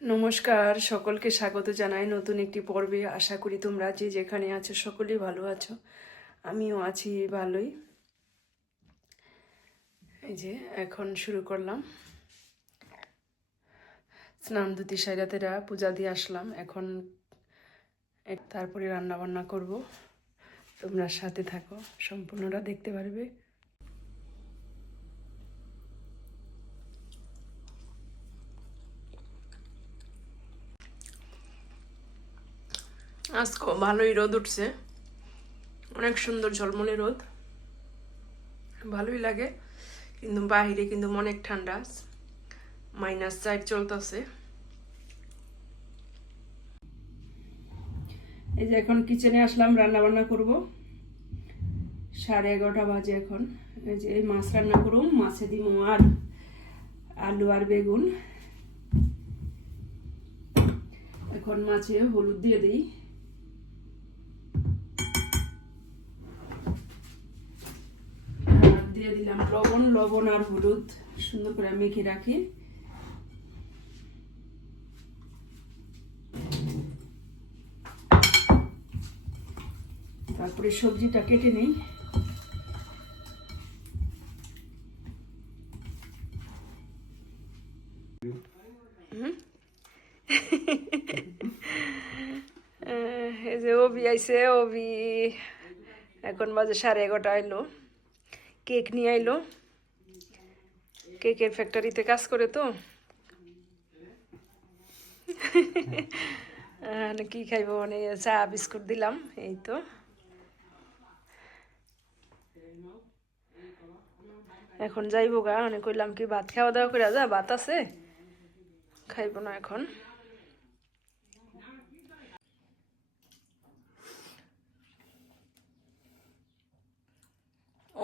নমস্কার, সকলকে স্বাগত জানাই নতুন একটি পর্বে। আশা করি তোমরা যে যেখানে আছো সকলেই ভালো আছো। আমিও আছি ভালোই। এই যে, এখন শুরু করলাম। স্নান ধুতি সাইরাতেরা পূজা দিয়ে আসলাম। এখন তারপরে রান্না বান্না করব। তোমরা সাথে থাকো সম্পূর্ণটা দেখতে পারবে। আজকে ভালোই রোদ উঠছে। অনেক সুন্দর ঝলমলে রোদ। ভালোই লাগে, কিন্তু বাইরে কিন্তু অনেক ঠান্ডা। মাইনাস চার চলতেছে। এই যে এখন কিচেনে আসলাম রান্না বান্না করব। সাড়ে এগারোটা বাজে এখন। এই যে এই মাছ রান্না করুম, মাছে দিব আর আলু আর বেগুন। এখন মাছে হলুদ দিয়ে দিই। দিয়ে দিলাম লবণ লবণ আর হলুদ। সুন্দর করে মেখে রাখি। তারপরে সবজিটা কেটে নেই। এই যে অভি আইছে, অভি এখন বাজে সাড়ে এগারোটা আইলো কেক নিয়ে আইলো। কেকের ফ্যাক্টরিতে কাজ করে তো। আহ, কি খাইবো মানে চা বিস্কুট দিলাম এই তো। এখন যাইবো গা মানে কইলাম কি ভাত খাওয়া দাওয়া করে যা ভাত আছে। খাইবো না এখন।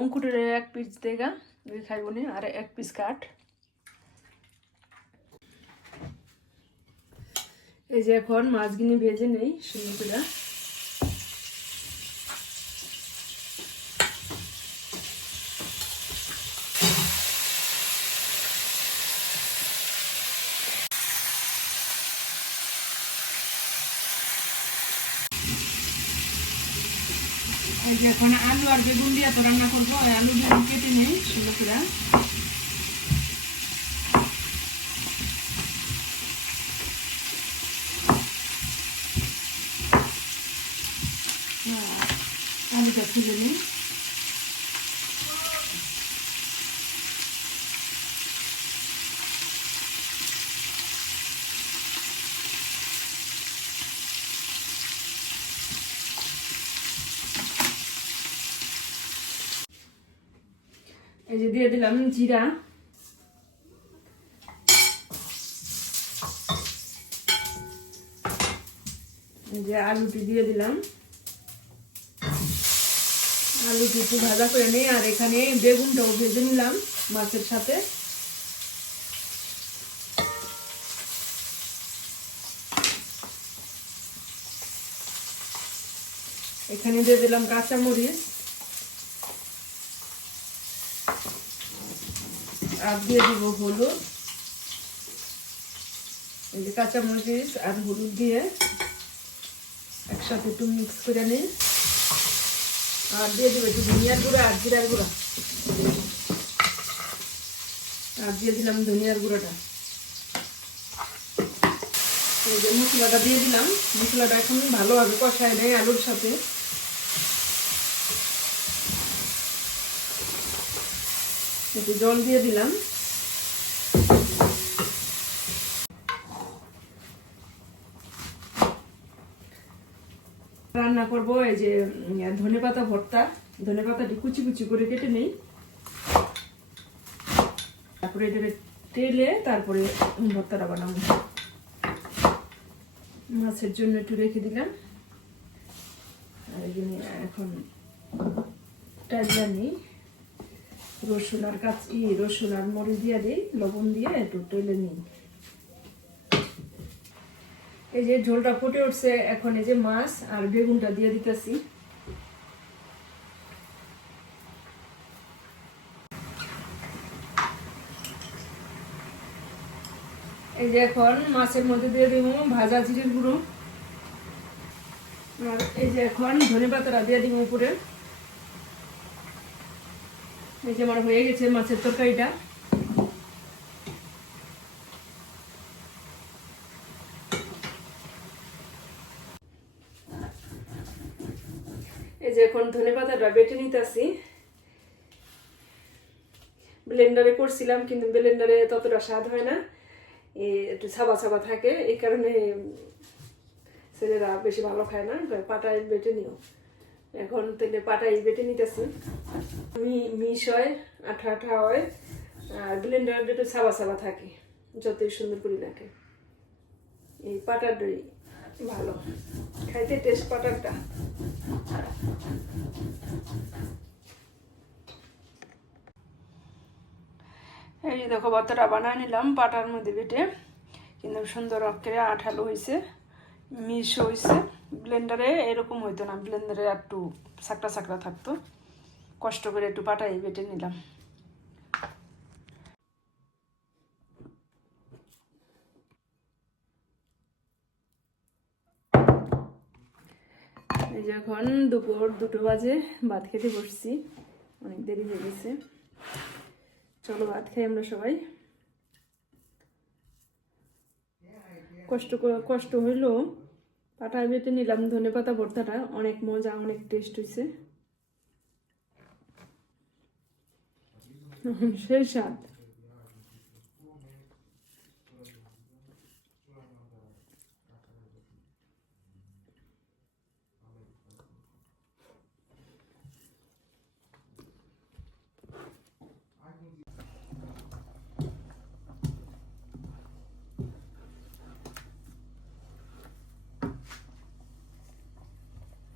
অঙ্কুরের এক পিস দেগা, দুই খাই নি আর এক পিস কাঠ। এই যে এখন মাছগুলি ভেজে নেই সুন্দর এই যে এখন আলু আর বেগুন দিয়ে তো রান্না করব আলু বেগুন কেটে নেই, সুন্দর করে আর আলুটা তুলে নিই এই যে দিয়ে দিলাম জিরা। যে আলুটি দিয়ে দিলাম। আলুটি একটু ভাজা করে নিই আর এখানে বেগুনটাও ভেজে নিলাম মাছের সাথে। এখানে দিয়ে দিলাম কাঁচামরিচ। আর দিয়ে দিব হলুদ, এই যে কাঁচামরিচ আর হলুদ দিয়ে একসাথে একটু মিক্স করে নিই আর দিয়ে দিব একটু ধনিয়ার গুঁড়া আর জিরার গুঁড়া। আর দিয়ে দিলাম ধনিয়ার গুঁড়োটা। এই যে মশলাটা দিয়ে দিলাম, মশলাটা এখন ভালোভাবে কষায় নেয় আলুর সাথে। একটু জল দিয়ে দিলাম। রান্না করব, এই যে ধনে পাতা ভর্তা। ধনে পাতাটি কুচি কুচি করে কেটে নেই। তারপরে এটা তেলে তারপরে ভর্তাটা বানাবো। মাছের জন্য একটু রেখে দিলাম। আর এখন টাইলা নিই। রসুন আর কাঁচ ই রসুন আর মরিচ দিয়ে দিই, লবণ দিয়ে একটু টেলে নিই। এই যে ঝোলটা ফুটে উঠছে, এখন এই যে মাছ আর বেগুনটা দিয়ে দিতেছি। এই যে এখন মাছের মধ্যে দিয়ে দিব ভাজা জিরের গুঁড়ো। আর এই যে এখন ধনে পাতাটা দিয়ে দিব উপরে। এই যে আমার হয়ে গেছে মাছের তরকারিটা। এই যে এখন ধনে পাতাটা বেটে নিতেছি। ব্লেন্ডারে করছিলাম, কিন্তু ব্লেন্ডারে ততটা স্বাদ হয় না। একটু ছাবা ছাবা থাকে, এই কারণে ছেলেরা বেশি ভালো খায় না পাটায় বেটে নিও। এখন তেলে পাটাই বেটে নিতেছি। মি মিশ হয় আঠা আঠা হয়, আর ব্লেন্ডার একটু ছাবা ছাবা থাকে, যতই সুন্দর করি রাখে এই পাটাটাই ভালো। খাইতে টেস্ট পাটারটা এই দেখো ভর্তাটা বানায় নিলাম, পাটার মধ্যে বেটে। কিন্তু সুন্দর অক্ষরে আঠালো হয়েছে মিশ হয়েছে ব্লেন্ডারে এরকম হইতো না, ব্লেন্ডারে একটু সাকটা সাকটা থাকতো। কষ্ট করে একটু পাটাই বেটে নিলাম। এই যে এখন দুপুর দুটো বাজে, ভাত খেতে বসছি। অনেক দেরি হয়ে গেছে। চলো ভাত খাই আমরা সবাই। কষ্ট কষ্ট হইল পাটায় বেটে নিলাম ধনে পাতা ভর্তাটা, অনেক মজা, অনেক টেস্ট হয়েছে সেই স্বাদ।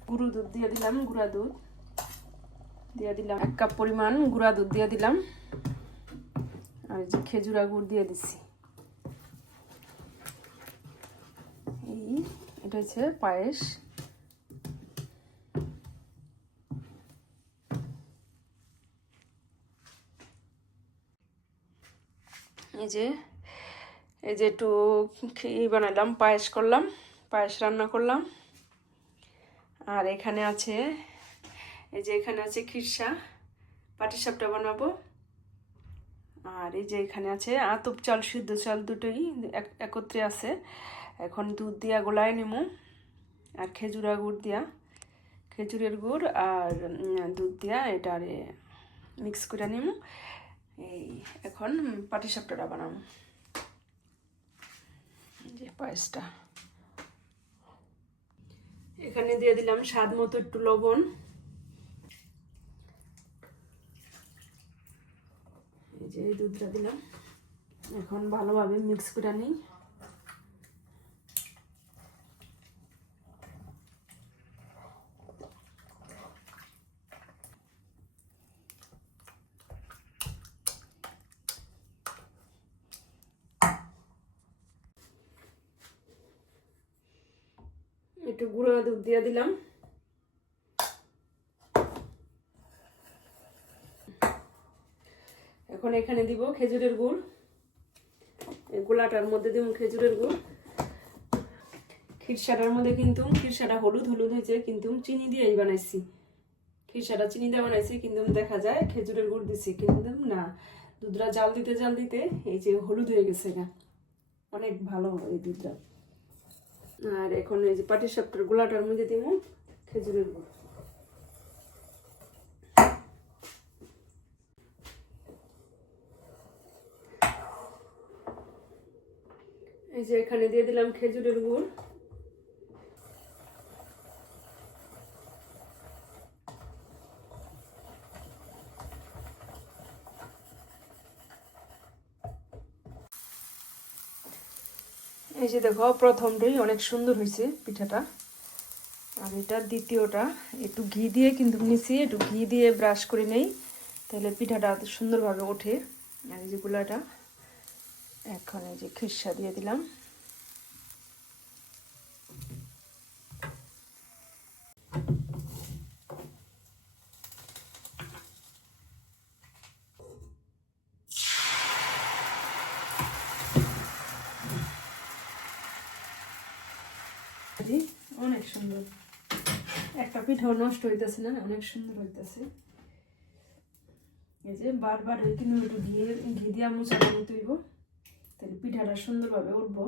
গুঁড়ো দুধ দিয়ে দিলাম, গুঁড়া দুধ দিয়ে দিলাম। এক কাপ পরিমাণ গুঁড়া দুধ দিয়ে দিলাম। আর যে খেজুরা গুড় দিয়ে দিছি। এই, এটা হচ্ছে পায়েস। এই যে এই যে একটু বানালাম, পায়েস করলাম, পায়েস রান্না করলাম। আর এখানে আছে, এই যে এখানে আছে খিরসা পাটিসাপটা বানাবো। আর এই যে এখানে আছে আতপ চাল, সিদ্ধ চাল দুটোই এক- একত্রে আছে। এখন দুধ দিয়া গোলায় নেব আর খেজুরা গুড় দিয়া। খেজুরের গুড় আর দুধ দিয়া এটা আর মিক্স করে নিব এই এখন পাটিসাপটাটা বানাবো। যে পায়েসটা। এখানে দিয়ে দিলাম স্বাদ মতো একটু লবণ। এই যে দুধটা দিলাম। এখন ভালোভাবে মিক্স করে নিই। একটু গুঁড়ো দুধ দিয়ে দিলাম। এখন এখানে দিব খেজুরের গুড়। গোলাটার মধ্যে দিব খেজুরের গুড়। খিরসাটার মধ্যে কিন্তু খিরসাটা হলুদ হলুদ হয়েছে, কিন্তু চিনি দিয়েই বানাইছি। খিরসাটা চিনি দিয়ে বানাইছি, কিন্তু দেখা যায় খেজুরের গুড় দিছি, কিন্তু না। দুধটা জাল দিতে জাল দিতে এই যে হলুদ হয়ে গেছে গা। অনেক ভালো এই দুধটা। আর এখন এই যে পাটির সাপটার গোলাটার মধ্যে দিব খেজুরের গুঁড়ো। এই যে এখানে দিয়ে দিলাম খেজুরের গুড়। এই যে দেখো প্রথমটাই অনেক সুন্দর হয়েছে পিঠাটা। আর এটা দ্বিতীয়টা, একটু ঘি দিয়ে কিন্তু নিছি একটু ঘি দিয়ে ব্রাশ করে নেই, তাহলে পিঠাটা সুন্দরভাবে ওঠে। আর এই যে গুলাটা, এখন এই যে খিরসা দিয়ে দিলাম জি, অনেক সুন্দর একটা পিঠাও নষ্ট হইতেছে না, অনেক সুন্দর হইতেছে। এই যে বারবার কিনে একটু ঘি ঘি দিয়া মোচা বানিয়ে তুইব, তাহলে পিঠাটা সুন্দরভাবে উঠবো।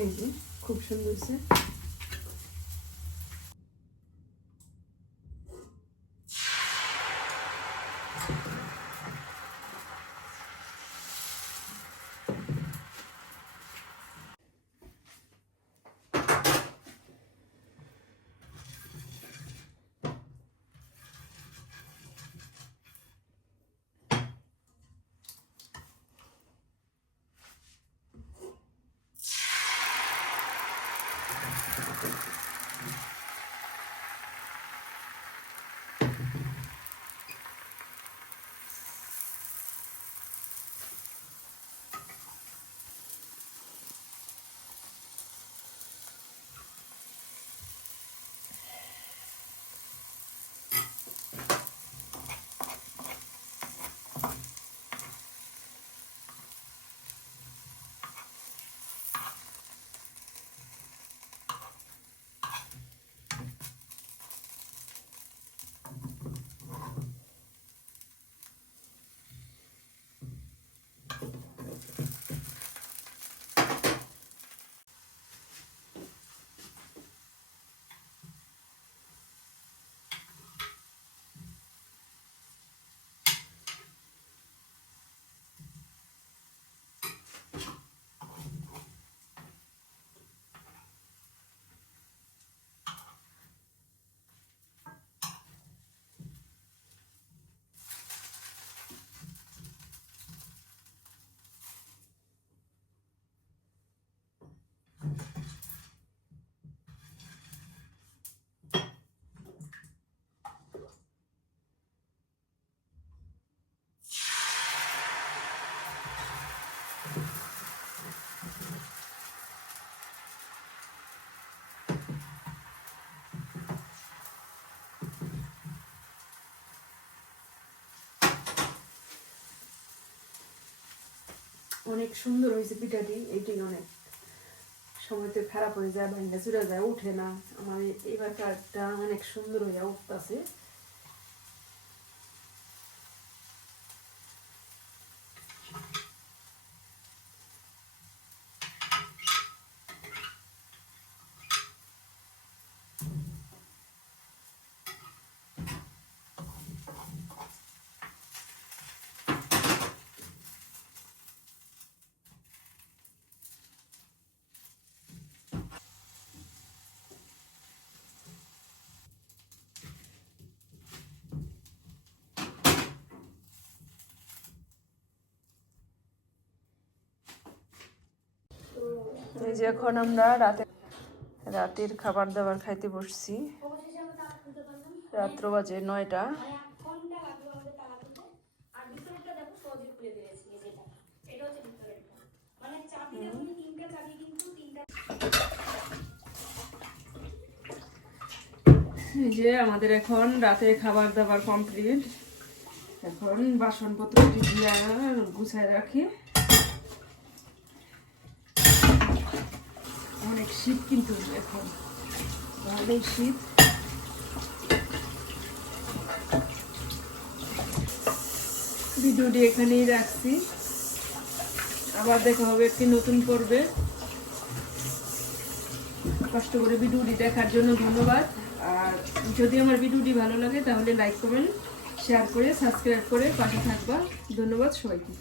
এই যে, খুব সুন্দর অনেক সুন্দর হয়েছে পিঠাটি এটি অনেক সময়তে খারাপ হয়ে যায় ভাঙ্গা চুরা যায়, উঠে না। আমার এবার কাঠটা অনেক সুন্দর হইয়া উঠতেছে। এই যে এখন আমরা রাতে রাতের খাবার দাবার খাইতে বসছি। রাত্র বাজে নয়টা। এই যে আমাদের এখন রাতে খাবার দাবার কমপ্লিট এখন বাসনপত্র গুছায় রাখি অনেক শীত কিন্তু এখন। ভালোই শীত। ভিডিওটি এখানেই রাখছি। আবার দেখা হবে একটি নতুন পর্বে। কষ্ট করে ভিডিওটি দেখার জন্য ধন্যবাদ। আর যদি আমার ভিডিওটি ভালো লাগে তাহলে লাইক করবেন শেয়ার করে, সাবস্ক্রাইব করে পাশে থাকবা। ধন্যবাদ সবাইকে।